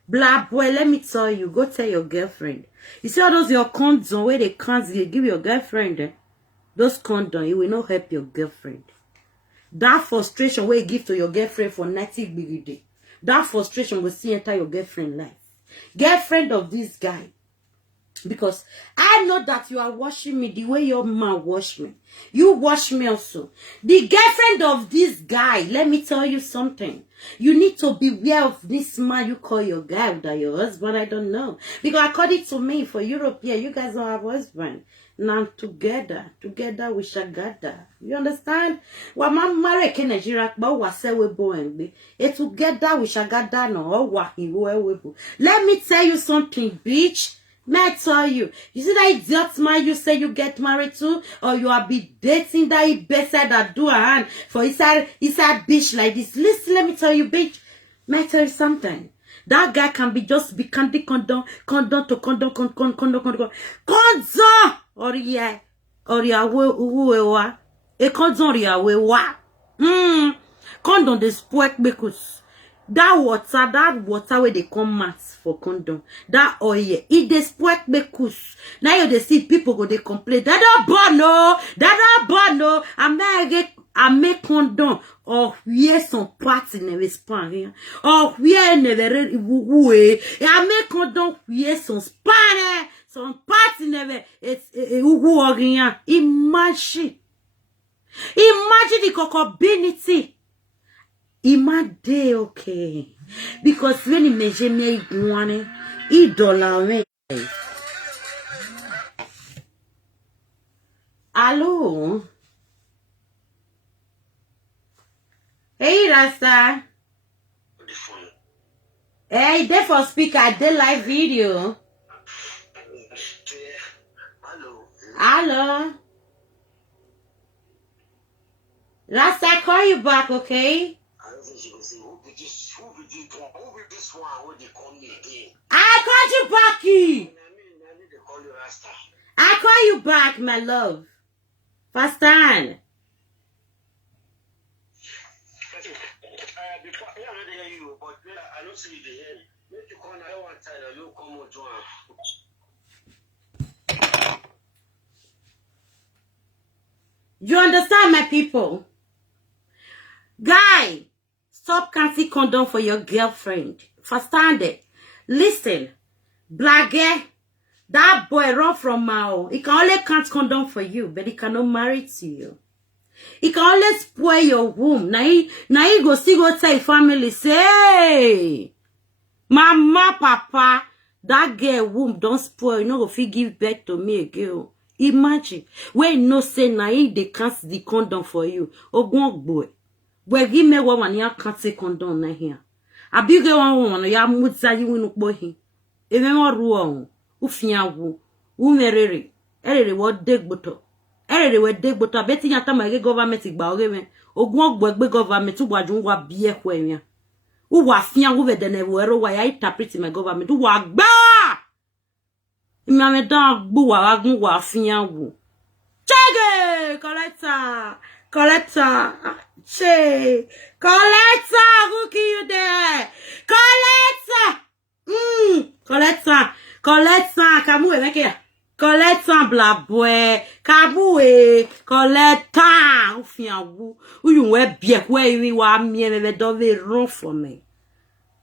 Black boy, let me tell you, go tell your girlfriend. You see all those your condoms where they can't give your girlfriend, those condoms, it will not help your girlfriend. That frustration where you give to your girlfriend for 90 big day, that frustration will see enter your girlfriend life. Girlfriend of this guy. Because I know that you are washing me the way your man wash me. You wash me also. The girlfriend of this guy, let me tell you something. You need to beware of this man you call your guy, that your husband, I don't know. Because according to me, for Europe, yeah, you guys don't have husband. Now together we shall gather. You understand? Well, my married in Nigeria, but we say we born. And together we shall gather. No, let me tell you something, bitch. May I tell you? You see that idiot man you say you get married to, or you are be dating that best that do a hand for inside bitch like this. Listen, let me tell you, bitch. May I tell you something? That guy can be just be condom to condom. Or yeah, who a condom ya we wa. Condom the spoil because that water where they come mass for condom. That oil, it they spoil because now you they see people go they complain. That don't burn no. I make condom or wear some parts in the span or wear never way. I make condom wear some span some parts in the it's imagine the cockability. Imade okay. Because when you measure me one, $1. Hello. Hey Rasta. Hey, there for speaker, I did live video. Hello. Rasta, I call you back, okay? I called you back. I call you back, my love. First time. You understand, my people? Guy, stop canceling condom for your girlfriend. Understand it? Listen, black girl, that boy run from Mao. He can only count condom for you, but he cannot marry to you. He can only spoil your womb. Now he go still go tell your family, say, Mama, Papa, that girl womb don't spoil. You know, if he give birth to me again. Imagine. When no say now they cancel the condom for you. Ogun boy. Well, give me one ya cancel condom na here. A big one ya mutza you win boy. Even more wrong. Ufia wu. Umerere. Ere what dig butter. Ere we dig butter. Betting at my government igba ogun gbegbe government to wajun wa bie kwenya. Uwa fia wu ve dene wero wa ya interpret my government. Uwa gba. Imame dan gbu wa wagun wa fian wo. Chege collector. Che collector, who kill you there? Collector, kamu e meke. Collector bla boy, kabu e collector ufian wo. You we bie where you wa me don't run for me.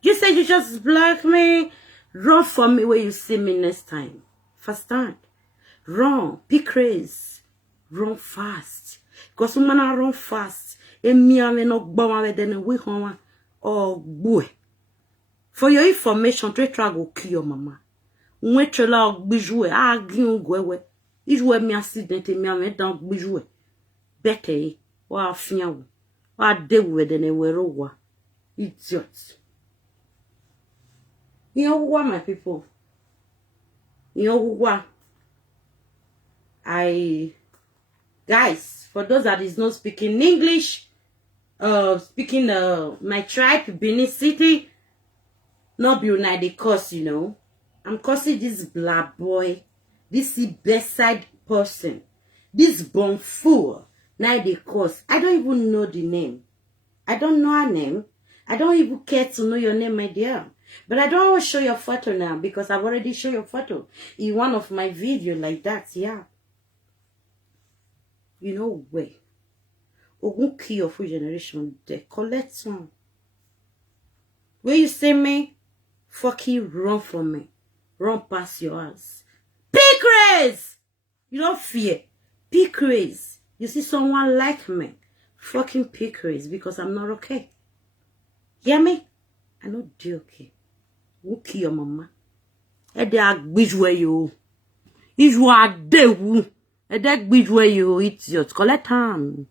You said you just block me. Run for me when you see me next time. First time. Run. Be crazy. Run fast. Because when I run fast, me no bomb then we home or boy. For your information, try go kill your mama. When trela bijoué, gin gwewe. Ijoué mi accident mi ame dan bijoué. Bete wa fian wa dewe then wero wa. Idiot. You know what, my people? You know what? Guys, for those that is not speaking English, speaking my tribe, Benin City, not be united cause, you know. I'm cursing this black boy, this best side person, this bomb fool. Now they cause. I don't even know the name. I don't know her name. I don't even care to know your name, my dear. But I don't want to show your photo now because I've already shown your photo in one of my videos like that, yeah. You know where? Ogun kill your full generation there. Collect some. Where you say me, fucking run from me. Run past your ass. Pick race! You don't fear. Pick race. You see someone like me. Fucking pick race because I'm not okay. Hear me? I not do okay. Who kill your mama? E de agbij where you. If you are de who. E de agbij where you idiot. Collect time.